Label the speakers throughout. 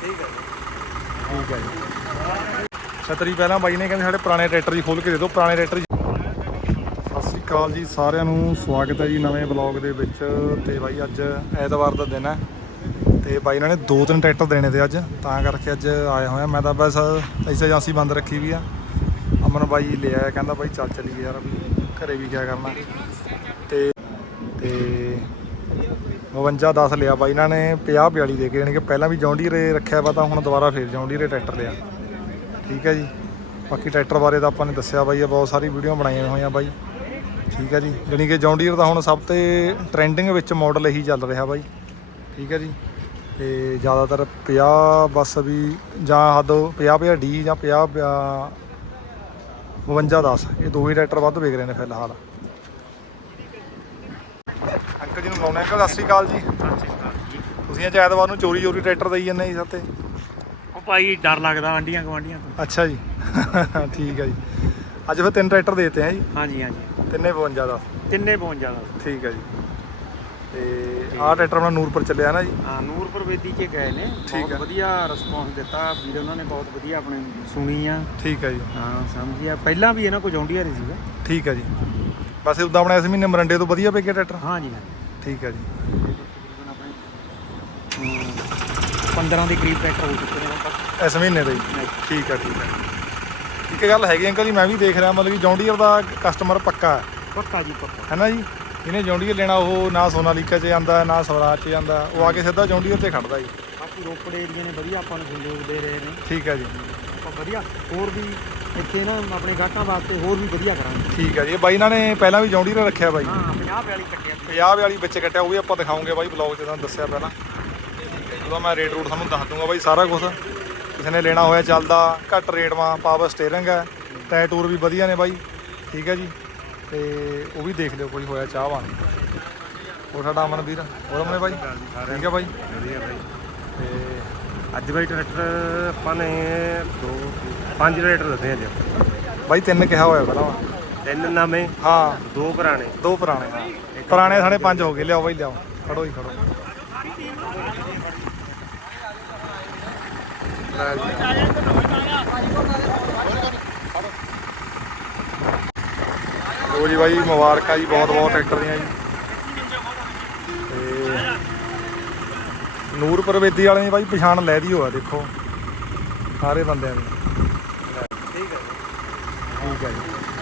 Speaker 1: ਠੀਕ ਹੈ
Speaker 2: ਠੀਕ ਹੈ ਜੀ। ਛਤਰੀ ਪਹਿਲਾਂ ਬਾਈ ਨੇ ਕਹਿੰਦੇ ਸਾਡੇ ਪੁਰਾਣੇ ਟਰੈਕਟਰ ਜੀ ਖੋਲ ਕੇ ਦੇ ਦਿਓ, ਪੁਰਾਣੇ ਟਰੈਕਟਰ ਸਤਿ ਸ਼੍ਰੀ ਅਕਾਲ ਜੀ, ਸਾਰਿਆਂ ਨੂੰ ਸਵਾਗਤ ਹੈ ਜੀ ਨਵੇਂ ਬਲੌਗ ਦੇ ਵਿੱਚ। ਤੇ ਬਾਈ ਅੱਜ ਐਤਵਾਰ ਦਾ ਦਿਨ ਹੈ। ਤੇ ਬਾਈ ਇਹਨਾਂ ਨੇ ਦੋ ਤਿੰਨ ਟਰੈਕਟਰ ਦੇਣੇ ਤੇ ਅੱਜ, ਤਾਂ ਕਰਕੇ ਅੱਜ ਆਇਆ ਹੋਇਆ। ਮੈਂ ਤਾਂ ਬਸ ਐਸੇ ਏਜੰਸੀ ਬੰਦ ਰੱਖੀ ਵੀ ਆ। ਅਮਨ ਬਾਈ ਲੈ ਆਇਆ, ਕਹਿੰਦਾ ਬਾਈ ਚੱਲ ਚੱਲੀਏ ਯਾਰ, ਵੀ ਘਰੇ ਵੀ ਕਿਆ ਕਰਨਾ। ਤੇ ਤੇ 52 10 ਲਿਆ ਬਾਈ, ਇਹਨਾਂ ਨੇ 50 42 ਦੇ ਕੇ, ਯਾਨੀ ਕਿ ਪਹਿਲਾਂ ਵੀ ਜੌਂਡੀਰੇ ਰੱਖਿਆ ਵਾ ਤਾਂ ਹੁਣ ਦੁਬਾਰਾ ਫੇਰ ਜੌਂਡੀਰੇ ਟਰੈਕਟਰ ਲਿਆ। ਠੀਕ ਹੈ ਜੀ। ਬਾਕੀ ਟਰੈਕਟਰ ਬਾਰੇ ਤਾਂ ਆਪਾਂ ਨੇ ਦੱਸਿਆ ਬਾਈ, ਇਹ ਬਹੁਤ ਸਾਰੀ ਵੀਡੀਓ ਬਣਾਈਆਂ ਹੋਈਆਂ ਬਾਈ। ਠੀਕ ਹੈ ਜੀ। ਯਾਨੀ ਕਿ ਜੌਂਡੀਰ ਦਾ ਹੁਣ ਸਭ ਤੋਂ ਟ੍ਰੈਂਡਿੰਗ ਵਿੱਚ ਮਾਡਲ ਇਹੀ ਚੱਲ ਰਿਹਾ ਬਾਈ। ਠੀਕ ਹੈ ਜੀ। ਤੇ ਜ਼ਿਆਦਾਤਰ 50 ਬੱਸ ਵੀ ਜਾਂ ਹੱਦ 50 50 ਡੀ ਜਾਂ 50 52 10 ਇਹ ਦੋ ਹੀ ਟਰੈਕਟਰ ਵੱਧ ਵਿਕ ਰਹੇ ਨੇ ਫਿਲਹਾਲ ਅੰਕਲ ਜੀ ਨੂੰ ਲਾਉਣੇ ਅੰਕਲ ਸਤਿ ਸ਼੍ਰੀ ਅਕਾਲ ਜੀ। ਤੁਸੀਂ ਅੱਜ ਐਤਵਾਰ ਨੂੰ ਚੋਰੀ ਚੋਰੀ ਟਰੈਕਟਰ ਦੇਈ ਜਾਂਦੇ ਜੀ ਸਾਤੇ।
Speaker 1: ਉਹ ਭਾਈ ਡਰ ਲੱਗਦਾ ਆਂਡੀਆਂ ਗਵਾਂਡੀਆਂ ਤੋਂ।
Speaker 2: ਅੱਛਾ ਜੀ। ਠੀਕ ਹੈ ਜੀ। ਅੱਜ ਫਿਰ ਤਿੰਨ ਟਰੈਕਟਰ ਦੇਤੇ ਆ ਜੀ।
Speaker 1: ਹਾਂਜੀ ਹਾਂਜੀ।
Speaker 2: ਤਿੰਨੇ 52 ਦਾ।
Speaker 1: ਤਿੰਨੇ ਪਹੁੰਚ ਜਾਣਾ
Speaker 2: ਠੀਕ ਹੈ ਜੀ। ਤੇ ਆਹ ਟਰੈਕਟਰ ਆਪਣਾ ਨੂਰਪੁਰ ਚੱਲਿਆ ਨਾ ਜੀ।
Speaker 1: ਹਾਂ ਨੂਰਪੁਰ ਵੇਦੀ ਕੇ ਗਏ ਨੇ। ਬਹੁਤ
Speaker 2: ਹੈ।
Speaker 1: ਵਧੀਆ ਰਿਸਪੌਂਸ ਦਿੱਤਾ। ਵੀਰ ਉਹਨਾਂ ਨੇ ਬਹੁਤ ਵਧੀਆ ਆਪਣੇ ਸੁਣੀ ਆ।
Speaker 2: ਠੀਕ ਹੈ ਜੀ।
Speaker 1: ਹਾਂ ਸਮਝਿਆ ਪਹਿਲਾਂ ਵੀ ਇਹਨਾਂ ਕੋਲ ਜੌਂਡੀਆ ਰਹੀ ਸੀਗਾ
Speaker 2: ਠੀਕ ਹੈ ਜੀ। ਬਸ ਉਦਾਂ ਆਪਣਾ ਇਸ ਮਹੀਨੇ ਮਰੰਡੇ ਤੋਂ ਵਧੀਆ ਪੈ ਗਿਆ ਟਰੈਕਟਰ।
Speaker 1: ਹਾਂਜੀ ਹਾਂਜੀ।
Speaker 2: ਠੀਕ ਹੈ ਜੀ।
Speaker 1: 15 ਦੇ ਕਰੀਬ ਟਰੈਕਟਰ ਹੋ ਚੁੱਕੇ ਨੇ ਹੁਣ ਤੱਕ।
Speaker 2: ਇਸ ਮਹੀਨੇ ਦਾ ਠੀਕ ਹੈ ਠੀਕ ਹੈ। ਇੱਕ ਗੱਲ ਹੈਗੀ ਅੰਕਲ ਜੀ ਮੈਂ ਵੀ ਦੇਖ ਰਿਹਾ ਮਤਲਬ ਕਿ ਜੌਂਡੀਅਰ ਦਾ ਕਸਟਮਰ ਪੱਕਾ ਹੈ।
Speaker 1: ਪੱਕਾ ਜੀ ਪੱਕਾ।
Speaker 2: ਹੈ ਨਾ ਜੀ? ਜਿਹਨੇ ਜੌਂਡੀਅਰ ਲੈਣਾ ਉਹ ਨਾ ਸੋਨਾਲੀਕਾ 'ਚ ਜਾਂਦਾ ਨਾ ਸਵਰਾਜ 'ਚ ਜਾਂਦਾ ਉਹ ਆ ਕੇ ਸਿੱਧਾ ਜੌਂਡੀਅਰ ਤੇ ਖੜਦਾ ਜੀ।
Speaker 1: ਬਾਕੀ ਰੋਪੜ ਏਰੀਏ ਨੇ ਵਧੀਆ ਆਪਾਂ ਨੂੰ ਸਹਿਯੋਗ ਦੇ ਰਹੇ ਨੇ।
Speaker 2: ਠੀਕ ਹੈ ਜੀ।
Speaker 1: ਆਪਾਂ ਵਧੀਆ ਹੋਰ ਵੀ ਇੱਥੇ ਨਾ ਆਪਣੇ ਗਾਹਕਾਂ ਵਾਸਤੇ ਹੋਰ ਵੀ ਵਧੀਆ ਕਰਾਂਗੇ।
Speaker 2: ਠੀਕ ਹੈ ਜੀ। ਇਹ ਬਾਈ ਇਹਨਾਂ ਨੇ ਪਹਿਲਾਂ ਵੀ ਜੌਂਡੀਅਰ ਰੱਖਿਆ ਬਾਈ।
Speaker 1: ਹਾਂ। 50 42 ਕੱਟਿਆ
Speaker 2: 50 ਵਾਲੀ ਵਿੱਚ ਕੱਟਿਆ ਉਹ ਵੀ ਆਪਾਂ ਦਿਖਾਉਂਗੇ ਬਾਈ ਬਲੌਗ 'ਚ ਤੁਹਾਨੂੰ ਦੱਸਿਆ ਪਹਿਲਾਂ। ਉਹਦਾ ਮੈਂ ਰੇਟ ਰੂਟ ਤੁਹਾਨੂੰ ਦੱਸ ਦੂੰਗਾ ਬਾਈ ਸਾਰਾ ਕੁਝ ਕਿਸੇ ਨੇ ਲੈਣਾ ਹੋਇਆ ਚੱਲਦਾ ਘੱਟ ਰੇਟ ਮਾ ਪਾਵਰ ਸਟੀਅਰਿੰਗ ਹੈ। ਟਾਇਰ ਟੂਰ ਵੀ ਵਧੀਆ ਨੇ ਬਾਈ ਠੀਕ ਹੈ ਜੀ। ਤੇ ਉਹ ਵੀ ਦੇਖ ਲਿਓ ਕੋਈ ਹੋਇਆ ਚਾਹਵਾਨ ਉਹ ਸਾਡਾ ਅਮਨ ਵੀਰ ਹੋਰ ਅਮਨੇ ਬਾਈ? ਠੀਕ ਹੈ ਬਾਈ।
Speaker 1: ਵਧੀਆ ਬਾਈ।
Speaker 2: ਤੇ
Speaker 1: ਅੱਜ ਬਾਈ ਟਰੈਕਟਰ ਆਪਾਂ ਨੇ ਦੋ ਪੰਜ ਟਰੈਕਟਰ ਦੱਸੇ ਅੱਜ
Speaker 2: ਬਾਈ ਤਿੰਨ ਕਿਹਾ ਹੋਇਆ ਪਹਿਲਾਂ। ਵਾ।
Speaker 1: ਤਿੰਨ ਨਵੇਂ
Speaker 2: ਹਾਂ।
Speaker 1: ਦੋ ਪੁਰਾਣੇ।
Speaker 2: ਦੋ ਪੁਰਾਣੇ। ਹਾਂ ਪੁਰਾਣੇ ਸਾਡੇ ਪੰਜ ਹੋ ਗਏ ਲਿਆਓ ਬਾਈ ਲਿਆਓ। ਖੜੋ ਹੀ ਖੜੋ। ਲੈ ਜੀ ਬਾਈ ਮੁਬਾਰਕਾਂ ਜੀ ਬਹੁਤ ਬਹੁਤ ਟਰੈਕਟਰ ਦੀਆਂ ਜੀ। ਤੇ ਨੂਰਪੁਰ ਵੇਦੀ ਵਾਲੇ ਦੀ ਬਾਈ ਪਛਾਣ ਲੈ ਦੀ ਹੋਆ ਦੇਖੋ। ਸਾਰੇ ਬੰਦਿਆਂ ਦੀ।
Speaker 1: ਠੀਕ ਹੈ।
Speaker 2: ਠੀਕ ਹੈ ਜੀ।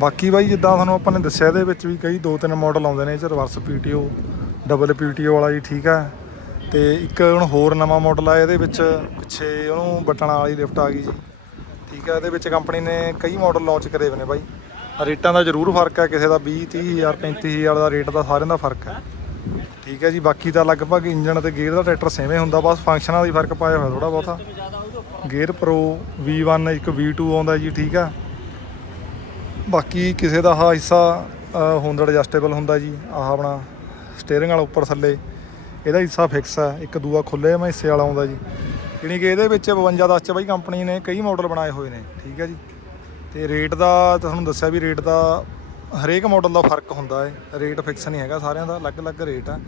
Speaker 2: ਬਾਕੀ ਬਾਈ, ਜਿੱਦਾਂ ਤੁਹਾਨੂੰ ਆਪਾਂ ਨੇ ਦੱਸਿਆ ਇਹਦੇ ਵਿੱਚ ਵੀ ਕਈ ਦੋ ਤਿੰਨ ਮਾਡਲ ਆਉਂਦੇ ਨੇ ਇਹ ਚ ਰਿਵਰਸ ਪੀਟੀਓ ਡਬਲ ਪੀਟੀਓ ਵਾਲਾ ਜੀ, ਠੀਕ ਹੈ ਤੇ ਇੱਕ ਹੁਣ ਹੋਰ ਨਵਾਂ ਮਾਡਲ ਆ, ਇਹਦੇ ਵਿੱਚ ਪਿੱਛੇ ਉਹਨੂੰ ਬਟਨ ਵਾਲੀ ਲਿਫਟ ਆ ਗਈ ਜੀ। ਠੀਕ ਹੈ ਇਹਦੇ ਵਿੱਚ ਕੰਪਨੀ ਨੇ ਕਈ ਮਾਡਲ ਲਾਂਚ ਕਰੇ ਹੋਏ ਨੇ ਬਾਈ। ਰੇਟਾਂ ਦਾ ਜ਼ਰੂਰ ਫ਼ਰਕ ਹੈ ਕਿਸੇ ਦਾ 20 30000 35000 ਦਾ ਰੇਟ ਦਾ ਸਾਰਿਆਂ ਦਾ ਫ਼ਰਕ ਹੈ। ਠੀਕ ਹੈ ਜੀ ਬਾਕੀ ਤਾਂ ਲਗਭਗ ਇੰਜਨ ਅਤੇ ਗੇਅਰ ਦਾ ਟਰੈਕਟਰ ਸੇਵੇਂ ਹੁੰਦਾ ਬਸ ਫੰਕਸ਼ਨਾਂ ਦਾ ਹੀ ਫ਼ਰਕ ਪਾਇਆ ਹੋਇਆ ਥੋੜਾ ਬਹੁਤਾ। ਗੇਅਰ ਪ੍ਰੋ V1 ਇੱਕ V2 ਆਉਂਦਾ ਜੀ ਠੀਕ ਹੈ। ਬਾਕੀ ਕਿਸੇ ਦਾ ਆਹ ਹਿੱਸਾ ਅ, ਹੁੰਦਾ ਐਡਜਸਟੇਬਲ ਹੁੰਦਾ ਜੀ ਆਹ ਆਪਣਾ ਸਟੀਅਰਿੰਗ ਵਾਲਾ ਉੱਪਰ ਥੱਲੇ। ਇਹਦਾ ਹਿੱਸਾ ਫਿਕਸ ਹੈ ਇੱਕ ਦੂਆ ਖੁੱਲੇ ਮੈਂ ਹਿੱਸੇ ਵਾਲਾ ਆਉਂਦਾ ਜੀ। ਯਾਨੀ ਕਿ ਇਹਦੇ ਵਿੱਚ 52 10 ਚ ਬਾਈ ਕੰਪਨੀ ਨੇ ਕਈ ਮਾਡਲ ਬਣਾਏ ਹੋਏ ਨੇ, ਠੀਕ ਹੈ ਜੀ। ਤੇ ਰੇਟ ਦਾ ਤੁਹਾਨੂੰ ਦੱਸਿਆ ਵੀ ਰੇਟ ਦਾ ਹਰੇਕ ਮਾਡਲ ਦਾ ਫ਼ਰਕ ਹੁੰਦਾ ਹੈ ਰੇਟ ਫਿਕਸ ਨਹੀਂ ਹੈਗਾ, ਸਾਰਿਆਂ ਦਾ ਅਲੱਗ-ਅਲੱਗ ਰੇਟ ਆ।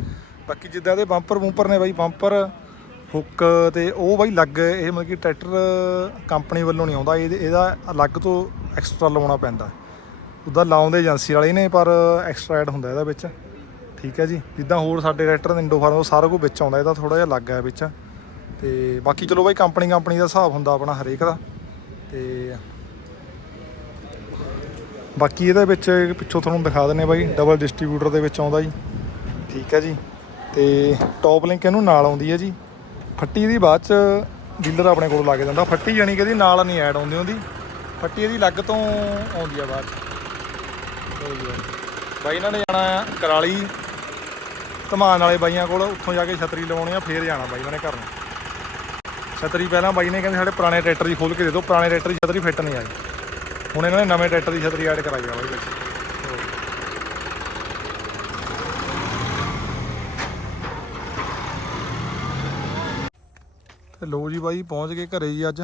Speaker 2: ਬਾਕੀ ਜਿੱਦਾਂ ਇਹਦੇ ਬੰਪਰ ਬੂੰਪਰ ਨੇ ਬਾਈ ਬੰਪਰ ਹੁੱਕ ਤੇ ਉਹ ਬਾਈ ਲੱਗ, ਇਹ ਮਤਲਬ ਕਿ ਟਰੈਕਟਰ ਕੰਪਨੀ ਵੱਲੋਂ ਨਹੀਂ ਆਉਂਦਾ, ਇਹ, ਇਹਦਾ ਅਲੱਗ ਤੋਂ ਐਕਸਟਰਾ ਲਾਉਣਾ ਪੈਂਦਾ। ਉਹਦਾ ਲਾਉਂਦੇ ਏਜੰਸੀ ਵਾਲੇ ਨੇ, ਪਰ ਐਕਸਟਰਾ ਐਡ ਹੁੰਦਾ ਇਹਦਾ ਵਿੱਚ, ਠੀਕ ਹੈ ਜੀ। ਜਿੱਦਾਂ ਹੋਰ ਸਾਡੇ ਟਰੈਕਟਰ ਦੇ ਇੰਡੋ ਫਾਰਮ ਉਹ ਸਾਰਾ ਕੁਝ ਵਿੱਚ ਆਉਂਦਾ, ਇਹਦਾ ਥੋੜਾ ਜਿਹਾ ਅਲੱਗ ਹੈ ਵਿੱਚ। ਤੇ ਬਾਕੀ ਚਲੋ ਬਾਈ ਕੰਪਨੀ ਕੰਪਨੀ ਦਾ ਹਿਸਾਬ ਹੁੰਦਾ ਆਪਣਾ ਹਰੇਕ ਦਾ ਤੇ ਬਾਕੀ ਇਹਦੇ ਵਿੱਚ ਪਿੱਛੋਂ ਤੁਹਾਨੂੰ ਦਿਖਾ ਦਿੰਨੇ ਬਾਈ ਡਬਲ ਡਿਸਟ੍ਰੀਬਿਊਟਰ ਦੇ ਵਿੱਚ ਆਉਂਦਾ ਜੀ। ਠੀਕ ਹੈ ਜੀ। ਤੇ ਟੌਪ ਲਿੰਕ ਇਹਨੂੰ ਨਾਲ ਆਉਂਦੀ ਹੈ ਜੀ। ਫੱਟੀ ਇਹਦੀ ਬਾਅਦ ਚ ਡੀਲਰ ਆਪਣੇ ਕੋਲ ਲਾ ਕੇ ਦਿੰਦਾ ਫੱਟੀ ਜਾਣੀ ਕਿ ਇਹਦੀ ਨਾਲ ਨਹੀਂ ਐਡ ਆਉਂਦੀ ਹੁੰਦੀ। ਫੱਟੀ ਇਹਦੀ ਅਲੱਗ ਤੋਂ ਆਉਂਦੀ ਆ ਬਾਅਦ ਚ। ਬਾਈ। ਇਹਨਾਂ ਨੇ ਜਾਣਾ ਕਰਾਲੀ, ਧਮਾਨ ਵਾਲੇ ਬਾਈਆਂ ਕੋਲ। ਉੱਥੋਂ ਜਾ ਕੇ ਛਤਰੀ ਲਵਾਉਣੀ ਆ, ਫੇਰ ਜਾਣਾ ਬਾਈ ਇਹਨਾਂ ਨੇ ਘਰ। ਨੂੰ ਛਤਰੀ ਪਹਿਲਾਂ ਬਾਈ ਨੇ ਕਹਿੰਦੇ ਸਾਡੇ ਪੁਰਾਣੇ ਟਰੈਕਟਰ ਦੀ ਖੋਲ ਕੇ ਦੇ ਦਿਓ, ਪੁਰਾਣੇ ਟਰੈਕਟਰ ਦੀ ਛਤਰੀ ਫਿੱਟ ਨਹੀਂ ਆਈ। ਹੁਣ ਇਹਨਾਂ ਨੇ ਨਵੇਂ ਟਰੈਕਟਰ ਦੀ ਛਤਰੀ ਐਡ ਕਰਾਈ ਆ ਬਾਈ ਵਿੱਚ। ਤੇ ਲੋ ਜੀ ਬਾਈ, ਪਹੁੰਚ ਗਏ ਘਰੇ ਜੀ ਅੱਜ।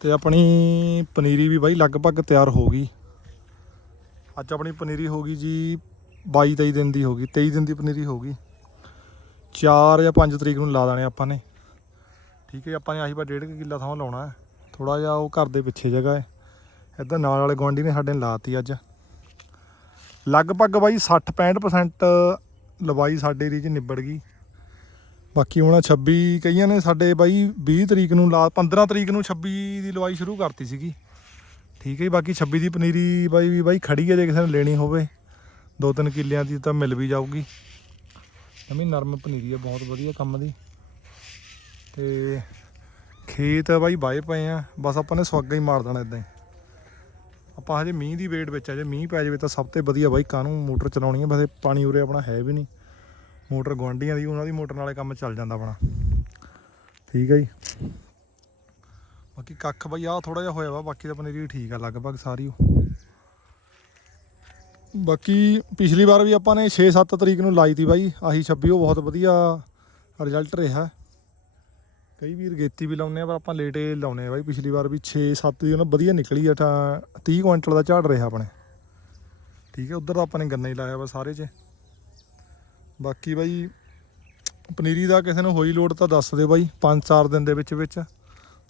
Speaker 2: ਤੇ ਆਪਣੀ ਪਨੀਰੀ ਵੀ ਬਾਈ ਲਗਭਗ ਤਿਆਰ ਹੋ ਗਈ। ਅੱਜ ਆਪਣੀ ਪਨੀਰੀ ਹੋ ਗਈ ਜੀ 22 23 ਦਿਨ ਦੀ ਹੋ ਗਈ 23 ਦਿਨ ਦੀ ਪਨੀਰੀ ਹੋ ਗਈ। 4 ਜਾਂ 5 ਤਰੀਕ ਨੂੰ ਲਾ ਦੇਣੇ ਆਪਾਂ ਨੇ। ਠੀਕ ਹੈ ਆਪਾਂ ਨੇ ਆਹੀ ਬਾ ਡੇਢ ਕੁ ਕਿੱਲਾ ਥਾਂ ਲਾਉਣਾ ਹੈ। ਥੋੜਾ ਜਿਹਾ ਉਹ ਘਰ ਦੇ ਪਿੱਛੇ ਜਗ੍ਹਾ ਹੈ। ਇੱਧਰ ਨਾਲ ਵਾਲੇ ਗੁਆਂਢੀ ਨੇ ਸਾਡੇ ਨੇ ਲਾਤੀ ਅੱਜ। ਲਗਭਗ ਬਾਈ 60 65% ਲਵਾਈ ਸਾਡੇ ਏਰੀਏ 'ਚ ਨਿਬੜ ਗਈ। ਬਾਕੀ ਹੁਣ 26 ਕਈਆਂ ਨੇ ਸਾਡੇ ਬਾਈ 20 ਤਰੀਕ ਨੂੰ ਲਾ 15 ਤਰੀਕ ਨੂੰ 26 ਦੀ ਲਵਾਈ ਸ਼ੁਰੂ ਕਰਤੀ ਸੀਗੀ। ਠੀਕ ਹੈ ਜੀ, ਬਾਕੀ 26 ਦੀ ਪਨੀਰੀ ਬਾਈ ਵੀ ਬਾਈ ਖੜੀ ਹੈ, ਜੇ ਕਿਸੇ ਨੇ ਲੈਣੀ ਹੋਵੇ। ਦੋ ਤਿੰਨ ਕਿੱਲਿਆਂ ਦੀ ਤਾਂ ਮਿਲ ਵੀ ਜਾਊਗੀ। ਨਵੀਂ ਨਰਮ ਪਨੀਰੀ ਹੈ, ਬਹੁਤ ਵਧੀਆ ਕੰਮ ਦੀ। ਤੇ ਖੇਤ ਬਾਈ ਬਾਏ ਪਏ ਆ। ਬਸ ਆਪਾਂ ਨੇ ਸਵਾਗਾ ਹੀ ਮਾਰ ਦੇਣਾ ਇਦਾਂ ਹੀ। ਆਪਾਂ ਹਜੇ ਮੀਂਹ ਦੀ ਵੇਟ ਵਿੱਚ ਆ, ਜੇ ਮੀਂਹ ਪੈ ਜਾਵੇ ਤਾਂ ਸਭ ਤੋਂ ਵਧੀਆ ਬਾਈ ਕਾਹਨੂੰ ਮੋਟਰ ਚਲਾਉਣੀ ਹੈ ਵੈਸੇ ਪਾਣੀ ਉਰੇ ਆਪਣਾ ਹੈ ਵੀ ਨਹੀਂ। ਮੋਟਰ ਗੁਆਂਢੀਆਂ ਦੀ, ਉਹਨਾਂ ਦੀ ਮੋਟਰ ਨਾਲੇ ਕੰਮ ਚੱਲ ਜਾਂਦਾ ਆਪਣਾ। ਠੀਕ ਹੈ ਜੀ। ਬਾਕੀ ਕੱਖ ਬਈ ਆ ਥੋੜਾ ਜਿਹਾ ਹੋਇਆ ਵਾ, ਬਾਕੀ ਤਾਂ ਪਨੀਰੀ ਠੀਕ ਆ, ਲਗਭਗ ਸਾਰੀ ਉਹ। ਬਾਕੀ ਪਿਛਲੀ ਵਾਰ ਵੀ ਆਪਾਂ ਨੇ 6-7 ਤਰੀਕ ਨੂੰ ਲਾਈ ਤੀ ਬਾਈ। ਆਹੀ 26 ਉਹ ਬਹੁਤ ਵਧੀਆ ਰਿਜ਼ਲਟ ਰਿਹਾ। ਕਈ ਵੀਰ ਗੇਤੀ ਵੀ ਲਾਉਂਦੇ ਆ, ਪਰ ਆਪਾਂ ਲੇਟੇ ਲਾਉਨੇ ਆ ਬਾਈ। ਪਿਛਲੀ ਵਾਰ ਵੀ 6-7 ਦੀ ਉਹਨਾਂ ਵਧੀਆ ਨਿਕਲੀ ਆ, ਤਾਂ 30 ਕੁਇੰਟਲ ਦਾ ਝਾੜ ਰਿਹਾ ਆਪਣੇ। ਠੀਕ ਹੈ, ਉਧਰ ਤਾਂ ਆਪਾਂ ਨੇ ਗੰਨਾ ਹੀ ਲਾਇਆ ਵਾ ਸਾਰੇ 'ਚ। ਬਾਕੀ ਬਾਈ, ਪਨੀਰੀ ਦਾ ਕਿਸੇ ਨੂੰ ਹੋਈ ਲੋੜ ਤਾਂ ਦੱਸ ਦਿਓ ਬਾਈ 5-4 ਦਿਨ ਦੇ ਵਿੱਚ ਵਿੱਚ।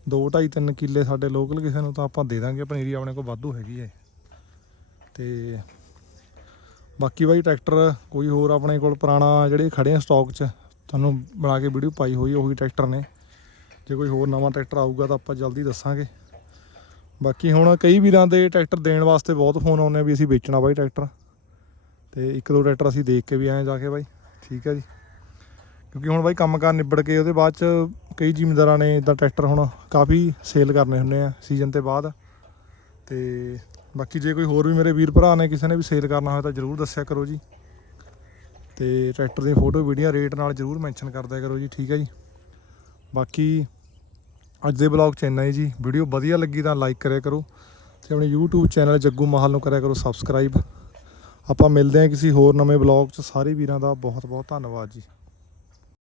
Speaker 2: 2-2.5-3 ਕਿੱਲੇ ਸਾਡੇ ਲੋਕਲ ਕਿਸੇ ਨੂੰ ਤਾਂ ਆਪਾਂ ਦੇ ਦਾਂਗੇ, ਪਨੀਰੀ ਆਪਣੇ ਕੋਲ ਵਾਧੂ ਹੈਗੀ ਹੈ। ਤੇ ਬਾਕੀ ਬਾਈ ਟਰੈਕਟਰ ਕੋਈ ਹੋਰ ਆਪਣੇ ਕੋਲ ਪੁਰਾਣਾ ਜਿਹੜੇ ਖੜੇ ਆ ਸਟਾਕ 'ਚ, ਤੁਹਾਨੂੰ ਬਣਾ ਕੇ ਵੀਡੀਓ ਪਾਈ ਹੋਈ, ਉਹੀ ਟਰੈਕਟਰ ਨੇ। ਜੇ ਕੋਈ ਹੋਰ ਨਵਾਂ ਟਰੈਕਟਰ ਆਊਗਾ ਤਾਂ ਆਪਾਂ ਜਲਦੀ ਦੱਸਾਂਗੇ। ਬਾਕੀ ਹੁਣ ਕਈ ਵੀਰਾਂ ਦੇ ਟਰੈਕਟਰ ਦੇਣ ਵਾਸਤੇ ਬਹੁਤ ਫੋਨ ਆਉਂਦੇ ਆ ਵੀ ਅਸੀਂ ਵੇਚਣਾ ਬਾਈ ਟਰੈਕਟਰ। ਤੇ ਇੱਕ ਦੋ ਟਰੈਕਟਰ ਅਸੀਂ ਦੇਖ ਕੇ ਵੀ ਆਏ ਜਾ ਕੇ ਬਾਈ। ਠੀਕ ਹੈ ਜੀ। ਕਿਉਂਕਿ ਹੁਣ ਬਾਈ ਕੰਮ ਕਾਰ ਨਿਬੜ ਕੇ ਉਹਦੇ ਬਾਅਦ ਚ ਕਈ ਜ਼ਿਮੀਂਦਾਰਾਂ ਨੇ ਇਦਾਂ ਟਰੈਕਟਰ ਹੁਣ ਕਾਫੀ ਸੇਲ ਕਰਨੇ ਹੁੰਦੇ ਆ ਸੀਜ਼ਨ ਤੇ ਬਾਅਦ। ਤੇ ਬਾਕੀ ਜੇ ਕੋਈ ਹੋਰ ਵੀ ਮੇਰੇ ਵੀਰ ਭਰਾ ਨੇ ਕਿਸੇ ਨੇ ਵੀ ਸੇਲ ਕਰਨਾ ਹੋਇਆ ਤਾਂ ਜਰੂਰ ਦੱਸਿਆ ਕਰੋ ਜੀ। ਤੇ ਟਰੈਕਟਰ ਦੀਆਂ ਫੋਟੋ, ਵੀਡੀਓ, ਰੇਟ ਨਾਲ ਜਰੂਰ ਮੈਂਸ਼ਨ ਕਰ ਕਰੋ ਜੀ। ਠੀਕ ਹੈ ਜੀ। ਬਾਕੀ ਅੱਜ ਦੇ ਬਲੌਗ ਚ ਇੰਨਾ ਹੀ ਜੀ। ਵੀਡੀਓ ਵਧੀਆ ਲੱਗੀ ਤਾਂ ਲਾਈਕ ਕਰਿਆ ਕਰੋ ਤੇ ਆਪਣੇ YouTube ਚੈਨਲ ਜੱਗੂ ਮਾਹਲ ਨੂੰ ਕਰਿਆ ਕਰੋ ਸਬਸਕ੍ਰਾਈਬ ਆਪਾਂ ਮਿਲਦੇ ਹਾਂ ਕਿਸੇ ਹੋਰ ਨਵੇਂ ਬਲੌਗ ਚ। ਸਾਰੇ ਵੀਰਾਂ ਦਾ ਬਹੁਤ ਬਹੁਤ ਧੰਨਵਾਦ ਜੀ।